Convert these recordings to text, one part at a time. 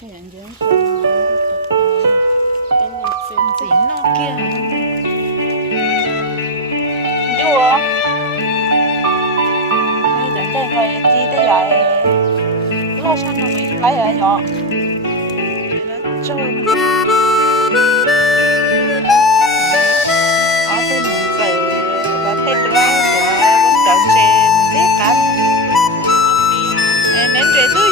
cái nhận dưỡng nó Đây chẳng chơi chi tới vậy Lo sang rồi mình lấy ở nhỏ Nó trôi Ở tôi mình phải Và thấy đứa của Vẫn chọn xe Thế cả Nên trẻ tôi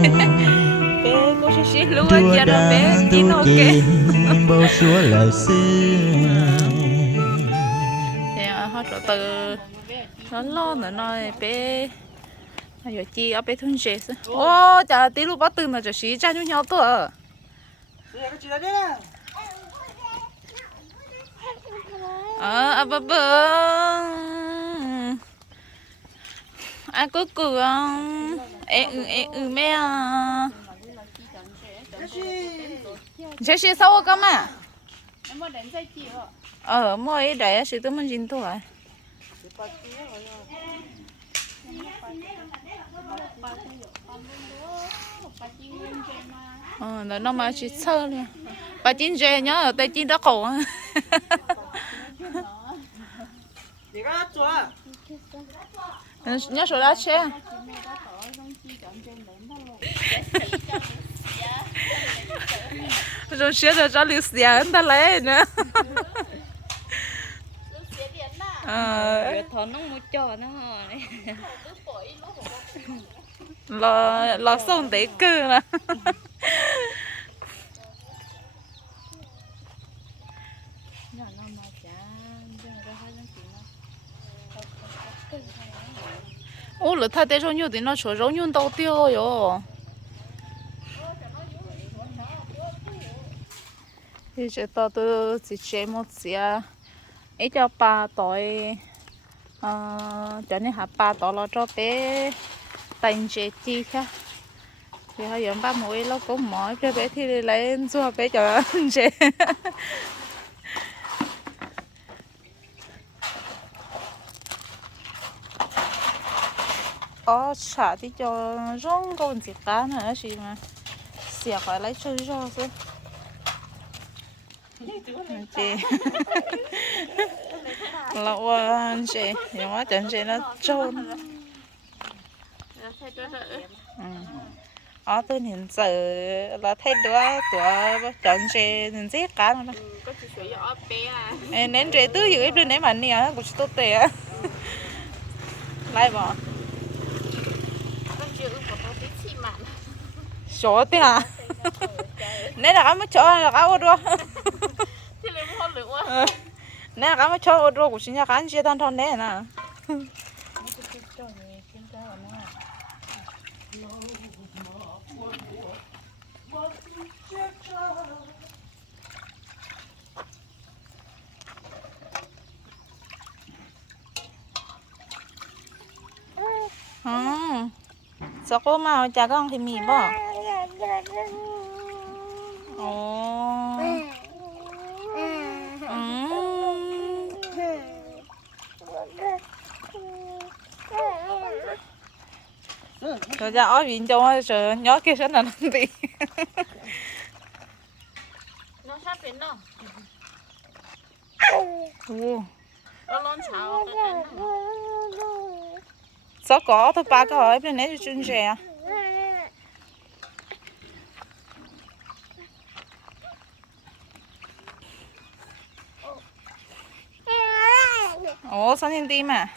nó bé đang tu nó kê bao số lời xưa thì họ trở từ nó lo nữa nói bé. Nó giờ chi ở bé thun chế ô chả tí lúc bắt từ nó chỉ xí cha nhau nhau thôi ờ à bà bà à cứ cười không ê ừ ê ừ mẹ à chế sĩ sau cơ mà. Em mà đến dây chị rồi ờ mua ấy đấy sĩ tôi muốn nguyên chơi mà ờ nó nó mà chỉ sơ luôn. Bà chín dê nhớ ở tay chín đó cổ nhớ số đó luôn rồi xe rồi cho lịch sử anh ta lấy nữa ờ thọ nó mua trò nó lo lo xong để cơ mà nó nó mà chả nhưng mà hai lần chị nó ô lỡ thay thế rau nhiều thì nó chỗ rau nhung đâu tiêu rồi thì chỉ tao tôi chỉ chế một xíu ấy cho ba tuổi à cho nên hạ ba tuổi là cho bé tình chế chi khác thì họ dùng ba mũi nó cũng mỏi cho bé thì lấy xuống bé cho chế có xả thì cho rong con gì cá nữa gì mà xỉa khỏi lấy chơi cho chứ. Chị là qua chị nhưng mà chẳng chị nó trôn. Ừ. ở tôi nhìn giờ là thấy đứa tuổi chọn chị nhìn giết cá ở Ê, nên chị tứ giữ bên đấy mà nè chị tốt tệ lại bỏ con chưa ước của tôi tí chi mà chỗ tệ à nên là cái mới chỗ là cái ô đua là cái mới chỗ ô đua của chị nhà cái chị thon thon đấy nè ừ. Sao cô mà chả con thì mì bỏ rồi ra ở viện cho sợ nhớ kia sẽ là làm gì nó sát đến nó nó nó sao có? Thôi ba cái hỏi bên này cho chân trẻ ồ sao nhìn tim à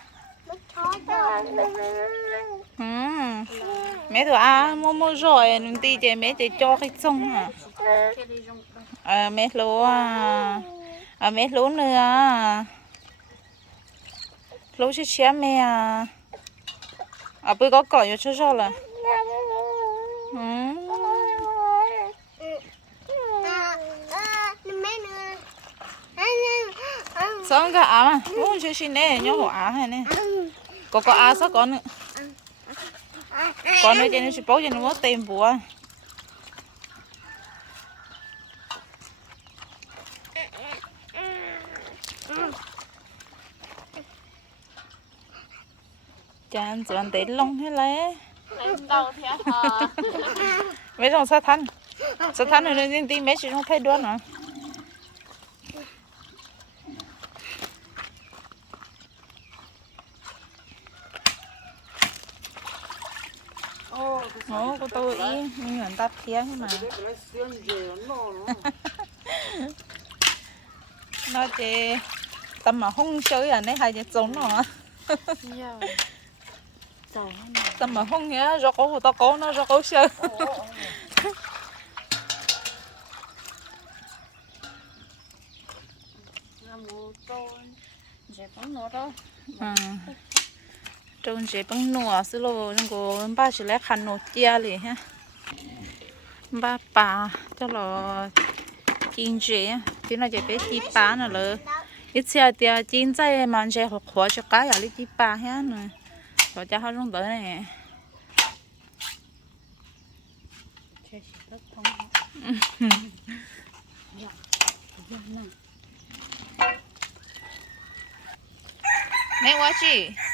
mẹ thử à mua mua rồi nên đi chị mẹ chị cho cái xong à, à à mẹ lúa à. À mẹ lúa nữa lúa chứ chia mẹ à. À bây có cỏ cho cho là. Ừ. Xong cả à? Mà muốn chơi xin nè, nhớ hộ á này nè. Có có á sao con nữa? Con nữa trên nó bố cho nó mất tiền bùa. Chán chán té lông hết lấy mấy dòng sa thanh sa thanh này nên đi mấy chị không thấy đoán hả Ồ, của tôi ý nhưng người ta thiếng mà. Nó chỉ tâm mà không chơi à này hay chỉ trốn nó dạ. Tâm mà không nhớ rồi có tao có nó rồi có chơi là một tôn dễ bắn nó đó ừ trông chỉ bằng nua xí lô trong cô ba chỉ lấy khăn nô tia liền ha ba bà cho lo chín chế thì nó chỉ bé tí ba nữa lỡ ít xe tia chín trái mà chế hoặc khó cho cái ở lấy tí ba ha nè rồi cho họ trong tới này chơi chỉ rất thông dạ dạ nè nè quá chị nè quá chị Chả nè họ cho quá chị ha lên được khen nè quá chị à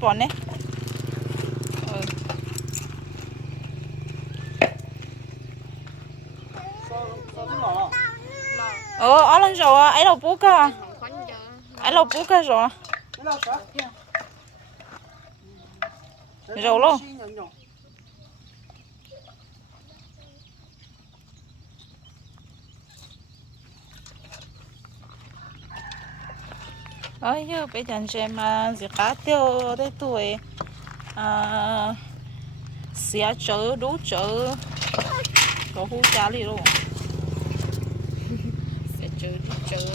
bọn này ừ. sao sao thế nào ờ. Ở lần rồi à ấy đâu bố cơ giờ ấy đâu bố cơ rồi. Rầu luôn. Ơi chứ bây giờ chị mà gì cá tiêu đấy tuổi à xía chớ đủ chớ. Có hú chả đi luôn sẽ chơi đi chơi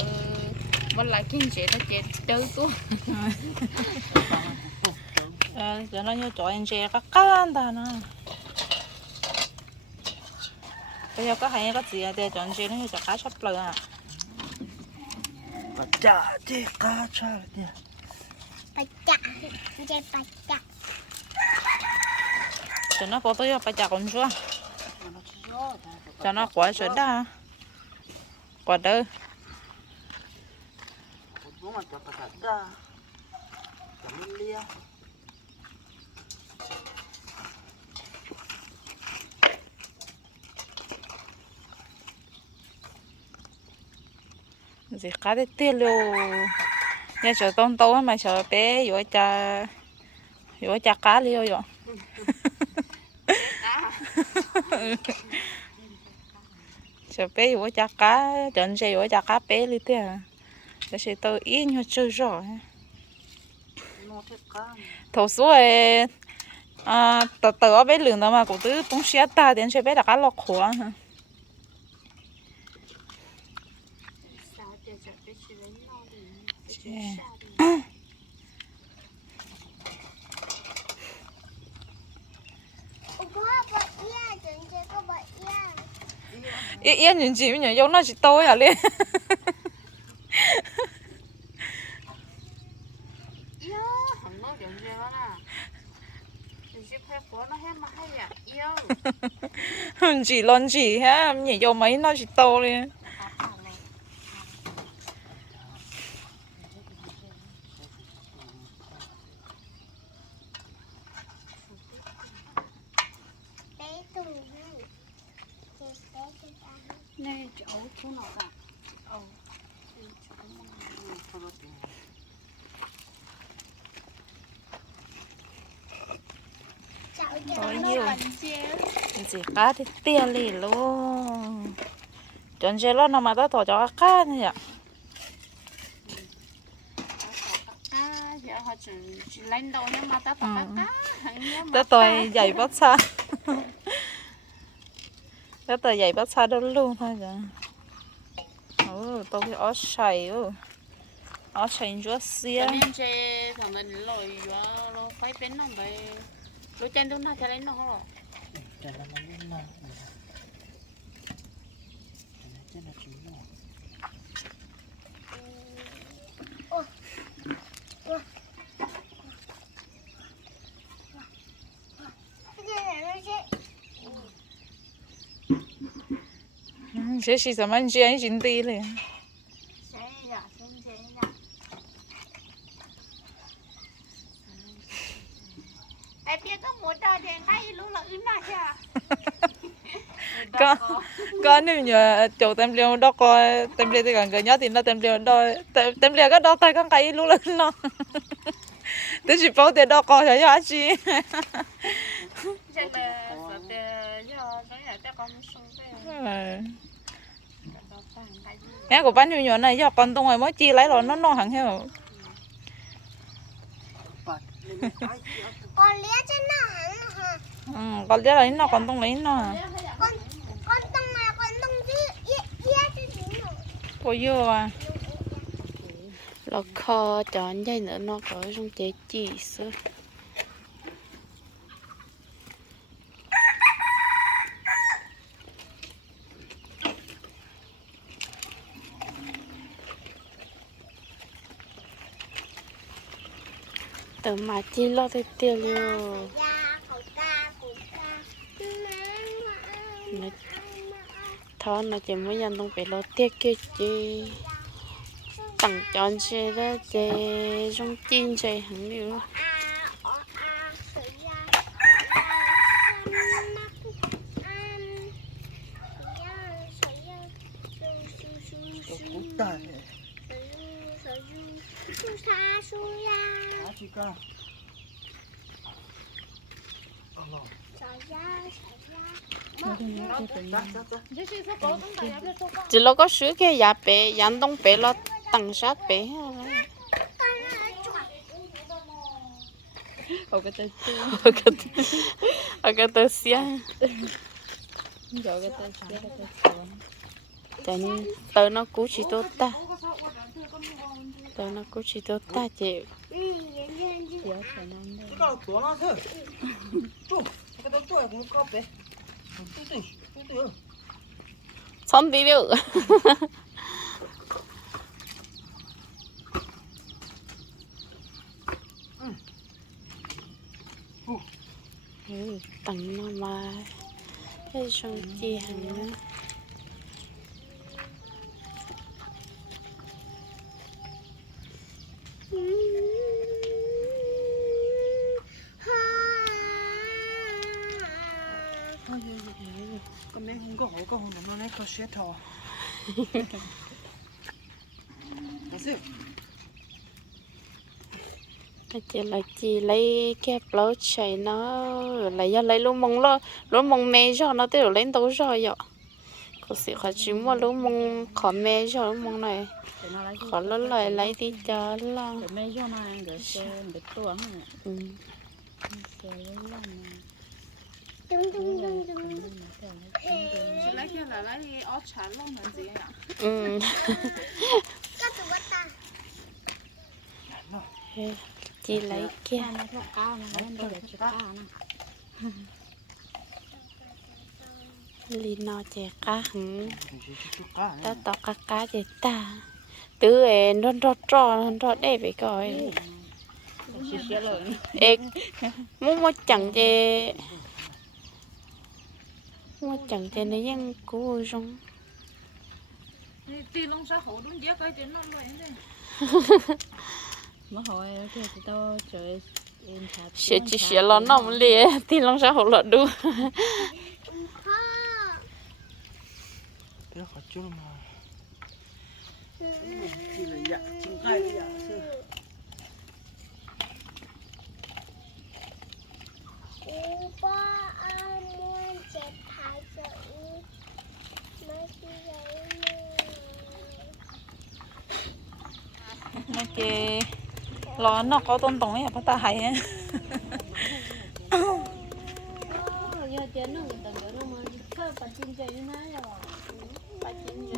vẫn lại kinh chế nó chết chơi tu à giờ nó như chỗ anh chị các can ta nè bây giờ có hay có gì à để chọn chị nó như chả cá sắp lờ à Chả chứ cá. Dia baca. cho nó chả chúa Mà nó chỉ gió cho nó quả sữa đa quả đơ Bố mà cho bà chả ra Chả mới lia gì cá đấy tiền luôn nhà chờ tông tông mà chờ bé vừa chả vừa chả cá liêu rồi chờ bé vừa chả cá chọn gì vừa chả cá bé đi thế à sẽ tôi ít nhau chơi rồi thầu số à tờ tờ bên lường đó mà cũng tứ bông xía ta đến chơi bé đã cá lọt khóa hả sao chơi chơi cái chơi với nhau đi Chè. Ủa, bà ia. Đừng chơi có bà ia. Yên yên nhìn chị nhớ giống nó chỉ tôi à liên? Không nói chuyện chơi đó nè thì chỉ hay của nó hay mà hay à yêu chỉ lon chỉ ha nhảy vô mấy nó chỉ to lên à à này bé tùng Chị bé chị ta này cháu chú nào cả ồ Bánh chia gì cá thì tiền liền luôn. Chọn chơi lo nó mà ta thỏ cho cá nhưng mà ta tôi dạy bắt xa. Ta tôi dạy bắt xa đâu luôn thôi giờ ồ tôi cái ó sài ồ. Ó sài chúa xia bên chơi thằng mình lội lo phải bên nó bị lo chân tôi nó sẽ lấy nó. Rồi Chả là nó lên nào Chả là chú nó thế gì sao mà anh chơi anh đi liền. sẽ dạ sẽ sẽ dạ ai biết có một đôi đèn ngay lúc là ướn nào chưa có có nếu như chỗ tem liêu đó coi tem liêu thì gần gần nhất thì nó tem liêu đó tem liêu cái đó tay con cái lúc lên nó. Tôi chỉ bảo tiền đó coi cho giá chi là con gì cái của bán nhiều nhiều này do con tung rồi mới chi lấy rồi nó nó hẳn heo Con lía trên nó hẳn hả? Ừ, còn lấy lấy nó còn tung lấy nó. Con con tung mà con tung chứ Ia ia chứ gì nữa vô à? Lò kho chọn dây nữa, nó có trong chế chỉ sơ tớ mà chỉ lo thì tiêu liều thọ nó chỉ mới dành tung bị lo tiếc kia chi. Tặng chọn chơi đó chơi trong chín chơi hẳn điều A o a sợi da Sợi da Su su su Tôi su cũng tài Sợi chỉ lo có sữa kia nhà bé nhà đông bé lo tăng sát bé ở cái tên ở cái ở cái tên xia tên tớ nó cú chỉ tốt ta tớ nó cú chỉ tốt ta chị Ừ, nhìn nhìn nhìn Cái đó của nó thôi. Chú Cái đó tôi cũng có bé Tôi đi được Ừ, tặng nó mà. Cái trong chi hàng nữa Thôi thôi thôi Con không có hổ con hổ nó này có xét thò Đó xíu cái chị là chị lấy cái lỗ chạy nó lại do lấy luôn mong lo luôn mong mẹ cho nó tới lên đâu rồi vậy có sự khó chỉ mua luôn mong khó mẹ cho luôn mong này. Khó lớn lại lấy đi cho lo mấy chỗ này để xe để tuồng ừ. Chỉ lấy cái là lấy ót chán luôn làm gì ạ ừ. Ta chị lấy kia lì nó chè cá hử ta tao cá cá chè ta tứ ấy nó rót nó rót để phải coi xí ê muốn mua chẳng chè mua chẳng thế này ยัง cố rong tiền ông xã khổ đúng giá cái tiền nó vậy đấy. Mà hỏi thì chơi sẽ chỉ sẽ lo nòng liền thì lòng sao hậu lợt đu. Nó khó chung mà. Chỉ là dạ. โอเค ร้อนเนาะเขาต้นตองนี้ภาษาไทยเนี่ย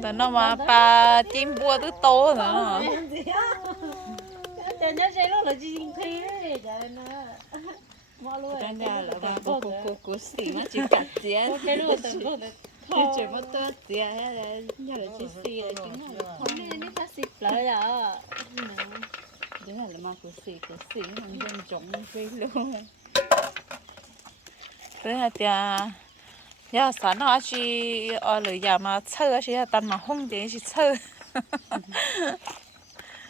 แต่นอมาปลาจิ้มบัวตัวโตเหรอแต่เนี่ยใช้ลูกเราจริงๆเลยจ้ะนะมาลูกแต่เนี่ยเราก็กูกูกสีมาจิ้มกัดเจี๊ยบไม่รู้แต่ลูกเนี่ยเจ็บมาตัวเจี๊ยบแล้วเนี่ยเราจิ้มสีอะไรกินอะไร có được chỉ mất tơ dẻ là chỉ Đấy mà cô xì cô xì mình dân trồng cái luôn. Thế là tia ya sáng nó chỉ ở lưỡi nhà mà chơi chỉ là tận mà không để chỉ chơi.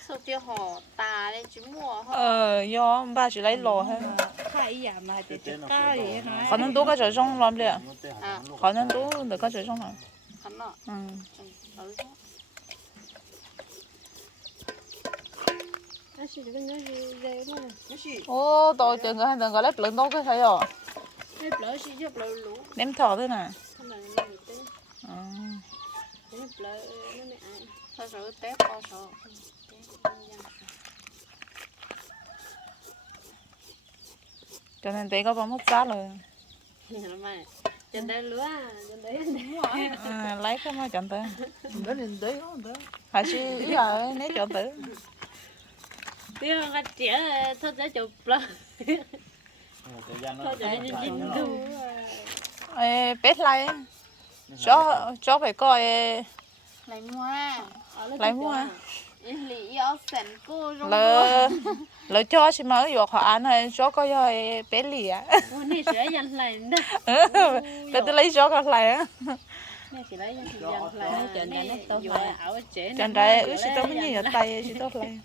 Sao tiêu họ tà đấy chú mua họ? Ờ do ba chỉ lấy lò nói khả năng đủ cái chỗ trong làm liền. À. Khả năng đủ được cái chỗ trong rồi hắn nọ ừ. Chỉ có có đâu chỉ không là nó bị té ừ. cái lỡ nó mẹ ai sao rồi té co sợ cho nên tí có bao mất giá rồi. Chân đây lúa chân đấy. À, lấy cái mà tới. Không đó. phải chứ ý là nếu chọn tới tiêu ngắt trẻ thôi sẽ chụp lỡ thôi sẽ nhìn đủ Ê, bếp lấy cho cho phải coi lấy mua lấy mua lỡ lỡ cho chị mà ở họ ăn này cho coi cho bé lì á. Lại đó bé tôi lấy cho cái này á lại chân đây lại ước chị tôi mới nhìn ở tay chị tôi lấy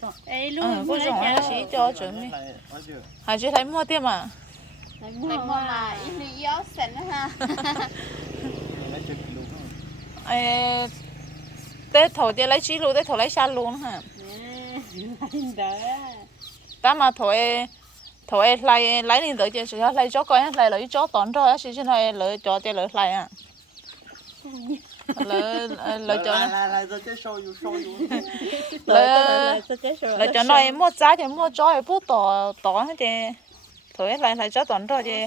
thôi luôn cô dùng nó. chỉ cho chuẩn đi. Hay chị thấy mua tiền mà lấy lấy mua là lý do sẵn ha. Ê, tết thổi thì lấy chỉ luôn tết thổi lấy xa luôn hả? Đó ta mà thổi thổi lấy lấy đi tới chị lấy cho coi lấy lấy cho tốn rồi chị chỉ nói lấy cho chị lấy lấy à lỡ lỡ cho lỡ lỡ cho nói mua giá thì mua cho thì bút tỏ hết chứ. Thôi lại lại cho tuần rồi chứ.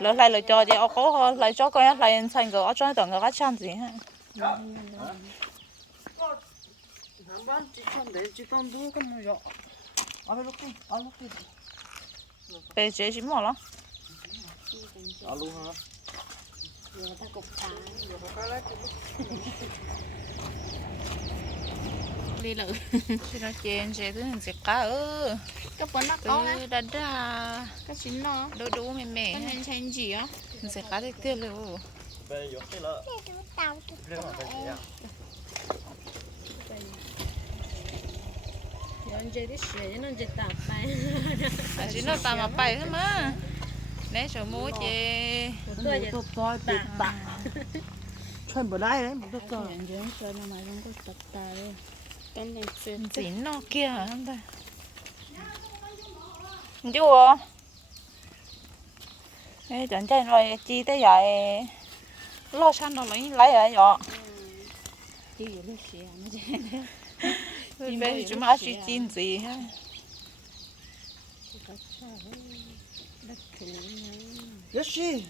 Lỡ lại lỡ cho chứ có lại cho coi lại thành cái cho tuần cái chăn gì ha. Con đua con nuôi rồi ở bên lúc kia ở lúc kia bây giờ chỉ mua lắm. Ở luôn อยู่าลีเลยชิโนเจนเจตัวหนึ่งสิก้าเออก็ปนนักเอานะดาดาก็ชิ้นเนาะดูดูเมเม่ก็เห็นเชนจีอะนึ่สิก้าเด็กเตี้ยเลยโอ้ไปยกไปละเรื่องอะไรเนี่ยยังเจดิเสียยันเจตามไปชิโนตามมาไปใช่ไหม chị Một tôi chơi Tốt to tốt tạ. Bữa nay đấy, chơi chơi nó mà không có tập đấy cái này xuyên chín nó kia hả không ta? Chưa Ê, chẳng chạy rồi chi tới vậy lo sang nó lấy lấy ở vậy Chỉ có lúc xìa nó chơi bây chúng ta suy chín gì ha Yoshi!